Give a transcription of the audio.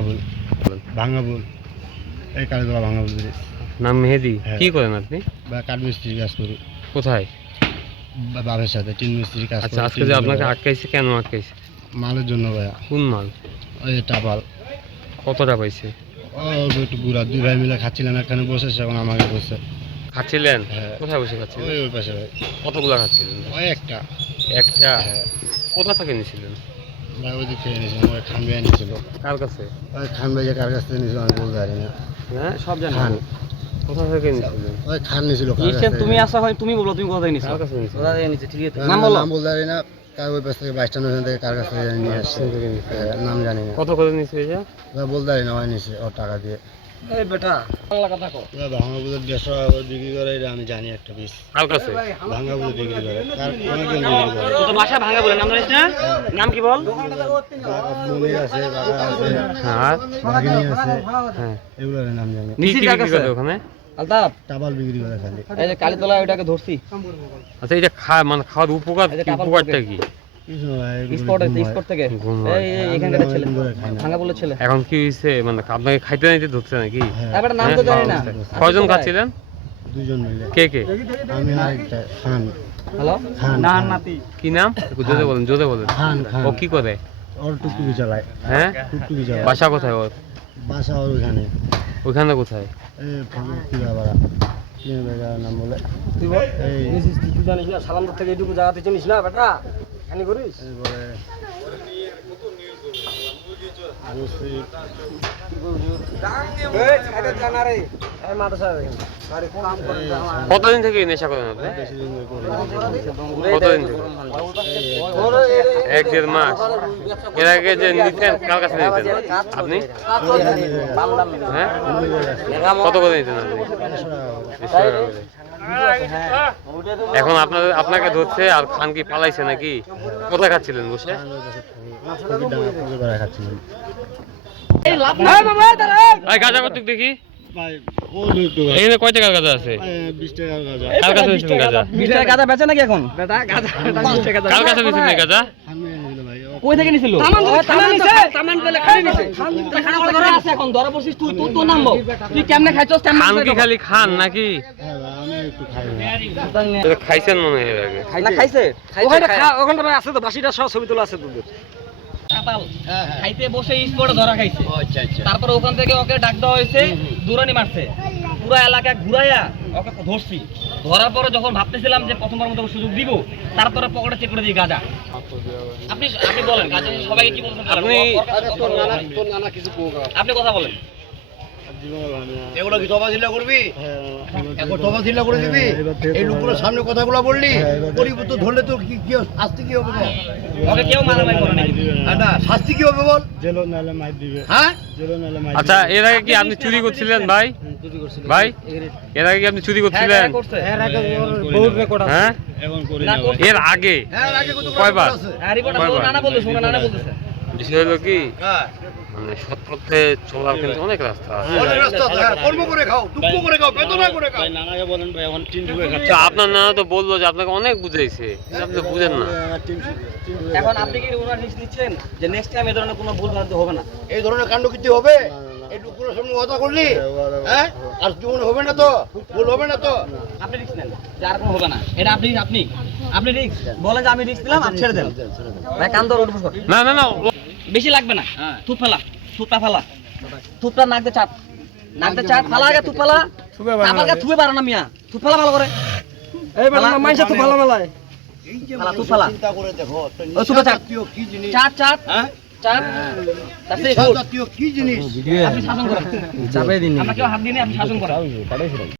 ভাঙাবুল ভাঙাবুল এই কালীতলা ভাঙাবুল ব্রিজ। নাম মেহেদি। হ্যাঁ। কি করেন আপনি? কাঠ মিস্ত্রির কাজ করি কোথায়? বাবার সাথে টিন মিস্ত্রির কাজ আচ্ছা, করি। আজকে যে আপনাকে আটকাইছে, কেন আটকাইছে? মালের জন্য ভাইয়া। কোন মাল? ওই টাপাল। কতটা পাইছে? ও একটু বুড়া, দুই ভাই মিলে খাচ্ছিলাম, এখানে বসেছে, এখন আমাকে বসে। খাচ্ছিলেন? হ্যাঁ। কোথায় বসে খাচ্ছিলেন? ওই পাশে ভাই। কতগুলো খাচ্ছিলেন? ওই একটা। একটা? হ্যাঁ। কোথা থেকে নিয়েছিলেন? ভাই ওই দিক থেকে নিয়েছিলাম, ওই খান ভাই নিয়েছিল। কার কাছে? ওই খান ভাইকে কার কাছ থেকে নিয়েছিল আমি বলতে পারি না। হ্যাঁ, সব জানেন? খান। কোথা থেকে নিয়েছিলেন? ওই খান নিয়েছিল। তুমি আসা হয়, তুমি বলো তুমি কোথায় নিছো? কার কাছে নিয়েছিলেন? কোথা থেকে নিছো? ঠিক আছে, নাম নাম বলো। বলতে পারি না। কার ওই পাশ থেকে 22 ওখান থেকে কার কাছ থেকে জানি নিয়ে আসছে। নাম জানি না। কত করে নিয়েছে এটা? ভাই বলতে পারি না, হয় নিয়েছে ওর টাকা দিয়ে। এই বেটা বাংলা কথা কও। ভাঙাবুদের 150 টাকা বিক্রি করে, এটা আমি জানি একটা পিস। কার কাছে? ভাঙাবুদের বিক্রি করে, কার অনেকজন বিক্রি করে। তো বাসা ভাঙা বলে নাম জানিস না? নাম কি বল? মনির আছে, বাবা আছে, হ্যাঁ। ভাগিনী আছে, হ্যাঁ। এগুলোর নাম জানি। কি কি বিক্রি করে ওখানে? আলতাফ, টাপাল বিক্রি করে খালি। এই যে কালীতলা ওটাকে ধরছি। আচ্ছা, এটা মানে খাওয়ার উপকার এই যে কি? টাপাল উপকারটা কি? কিছু না ভাই, এগুলো স্পট আছে, ঘুম হয়। স্পট থেকে। ঘুম হয়। এই এখানকার ছেলে খাই না। ভাঙা বলে ছেলে। এখন কি হয়েছে? মানে আপনাকে খাইতে নাইতে ধরছে নাকি? হ্যাঁ, এবার নাম তো জানি না। কয়জন খাচ্ছিলেন? দুজন মিলে। কে কে? আমি আর একটা খান। হ্যালো, খান, না খান। নাতি। কি নাম? একটু জোরে বলেন, জোরে বলেন। খান, খান। ও কি করে? ওর টুকটুকি চালায়। হ্যাঁ। টুকটুকি চালায়। বাসা কোথায় ওর? বাসা ওর ওইখানে। ওইখানে কোথায়? এই কি বাবা, কি জায়গার নাম বলে? তুই বল। এই তুই জানিস না সালামপুর থেকে এইটুকু জায়গাতে চিনিস না বেটা? এখানে করিস? বলে এই ছাইড়ে জানা রে। এই মাদ্রাসা দেখেন। আরে কোন আম করে আমার। কতদিন থেকে নেশা করেন আপনি? কতদিন থেকে? 1-1.5 মাস। এর আগে যে নিতেন, কার কাছে নিতেন আপনি? হ্যাঁ, কত করে নিতেন আপনি? 200 টাকা করে। এখন আপনাকে ধরছে আর খান কি পালাইছে নাকি? কোথায় খাচ্ছিলেন বসে? খাচ্ছিলাম। এই বাবা দাঁড়া। ভাই গাঁজা কত দেখি? ভাই ও দুটো এখানে কয় টাকার গাঁজা আছে? 20 টাকার গাঁজা। কার কাছে নিয়েছিলেন গাঁজা? 20 টাকা গাঁজা বেচে নাকি এখন? বেটা গাঁজা 20 টাকা। কার কাছে নিয়েছিলেন গাঁজা? আমি এনেছিল ভাই। কই থেকে নিছিল? তামান নিছে। তামান পেলে খাই নিছে। খানা ধরে আছে এখন। ধরা পড়ছিস তুই, তোর নাম বল। তুই কেমনে খাইছস? কেমনে খান কি খালি খান নাকি? হ্যাঁ ভাই, আমি একটু খাই না। এটা খাইছেন মনে হয় এর আগে। না খাইছে? ওখানে ওখানটা ভাই আছে তো, বাসিটা সব ছবি তোলা আছে তোদের। কাতাল খাইতে বসে স্পটে ধরা খাইছে। আচ্ছা আচ্ছা। তারপর ওখান থেকে ওকে ডাক দেওয়া হয়েছে, দূরানি মারছে। পুরো এলাকা ঘুরাইয়া ওকে ধরছি। ধরার পরে যখন ভাবতেছিলাম যে প্রথমবার মতো সুযোগ দিব, তারপরে পকেটে চেক করে দিই গাঁজা। আপনি আপনি বলেন গাঁজা সবাইকে কি বলছেন? আপনি কথা বলেন। এগুলো কি তবাদিল্লা করবি? এখন তবাদিল্লা করে দিবি? এই লোকগুলোর সামনে কথাগুলো বললি পরিবর্তন ধরলে তো কি কি শাস্তি কি হবে বল? ওকে কেউ মারামারি করে নাই। না শাস্তি কি হবে বল? জেলো নালে মাইর দিবে। হ্যাঁ জেলো নালে মাইর আচ্ছা, এর আগে কি আপনি চুরি করছিলেন ভাই? ভাই, এর আগে কি আপনি চুরি করছিলেন? করছে। বহুত রেকর্ড আছে। হ্যাঁ, এখন করি না না। করছে। এর আগে হ্যাঁ আগে কত কয়বার? হ্যাঁ রিপোর্ট আছে, নানা বলছে, শুনে নানা বলতেছে। বিষয় হলো কি, হ্যাঁ মানে সৎ পথে চলার কিন্তু অনেক রাস্তা আছে। অনেক রাস্তা আছে, হ্যাঁ, কর্ম করে খাও, দুঃখ করে খাও, বেদনা করে খাও। ভাই নানাকে বলেন ভাই, এখন টিন ঢুকে আচ্ছা, আপনার নানা তো বললো যে আপনাকে অনেক বুঝাইছে, কিন্তু আপনি তো বুঝেন না। এখন আপনি কি ওনার রিস্ক নিচ্ছেন যে নেক্সট টাইম এই ধরনের কোনো ভুল ভ্রান্তি হবে না? এই ধরনের কাণ্ড কিছু হবে? এই লোকগুলোর সামনে কথা করলি হ্যাঁ আর জীবনে হবে না তো, ভুল হবে না তো? আপনি রিস্ক নেন যে আর কোনো হবে না, এটা আপনি আপনি আপনি রিস্ক বলেন যে আমি রিস্ক দিলাম, আপনি ছেড়ে দেন ভাই। কান ধর উঠবস কর। না না না, বেশি লাগবে না। থুপ ফেলা, থুপটা ফেলা, থুপটা নাক দিয়ে চাপ, নাক দিয়ে চাপ ফালা, আগে থুপ ফেলা। আপনাকে থুপে পারো না মিয়া, থুপ ফেলা ভালো করে। এই বেটা মাইন্ডটা থুপ ফেলা মেলায় এই যে ফালা, তুই ফালা। চিন্তা করে দেখো একটা ও সুপা চাপ, জাতীয় কি জিনিস, চাপ চাপ হ্যাঁ চাপ, তাতে নেশা জাতীয় কি জিনিস। আপনি শাসন করেন, চাপে দিন, আমরা কেউ হাত দিই না, আপনি শাসন করেন।